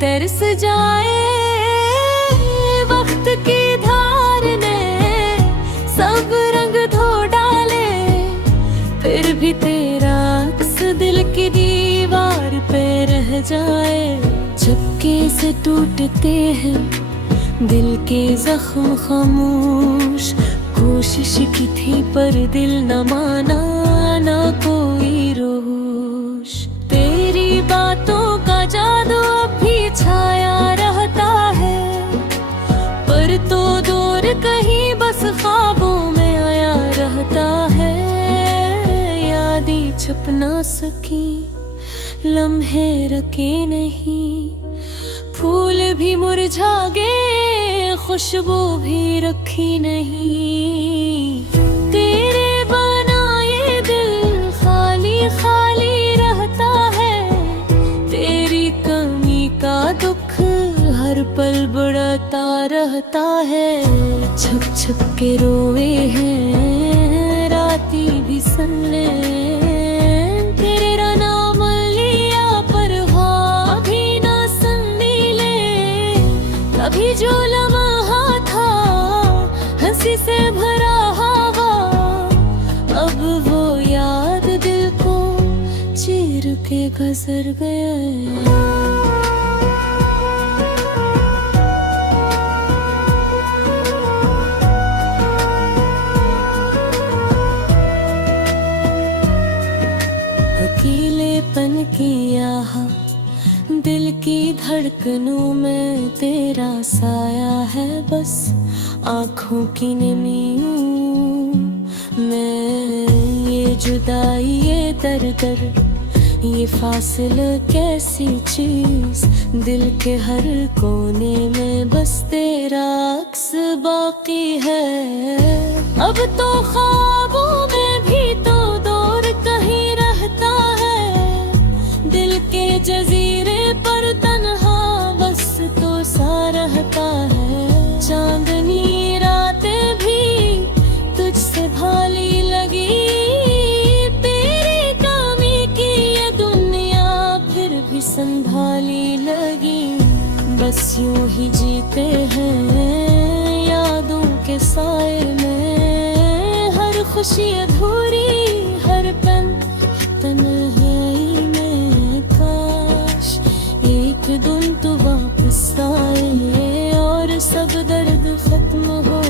तरस जाए वक्त की धार ने, सब रंग धो डाले, फिर भी तेरा अक्स दिल की दीवार पे रह जाए। झपके से टूटते हैं दिल के जख्म खामोश, कोशिश की थी पर दिल न माना, ना कोई रोश। तेरी बातों का जादू अब भी छाया रहता है, पर तो दूर कहीं बस ख्वाबों में आया रहता है। यादें छुप ना सकी, लम्हे रखे नहीं, फूल भी मुरझा गए, खुशबू भी रखी नहीं। तेरे बनाए दिल खाली खाली रहता है, तेरी कमी का दुख हर पल बढ़ता रहता है। छुप छुप के रोए हैं राती भी सन ले, तेरा नाम लिया पर हाँ भी ना सन मिले। कभी जो लम्हा था हंसी से भरा हवा, अब वो याद दिल को चीर के गुजर गया। अकेलेपन की आह दिल की धड़कनों में तेरा साया है, बस आँखों की नमी मैं। ये जुदाई ये दर्द ये फासले कैसी चीज, दिल के हर कोने में बस तेरा अक्स बाकी है। अब तो ख्वाबों में भी तो दूर कहीं रहता है, दिल के जजीरे पर तन्हा बस तो सा रहता है। चांदनी रातें भी तुझसे भाली लगी, तेरी कमी की ये दुनिया फिर भी संभाली लगी। बस यूं ही जीते हैं यादों के साए में, हर खुशी अधूरी हर पल तन्हाई में। काश एक दिन तो वापस आए और सब दर्द खत्म हो,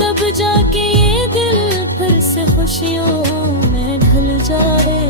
तब जाके ये दिल फिर से खुशियों में ढल जाए।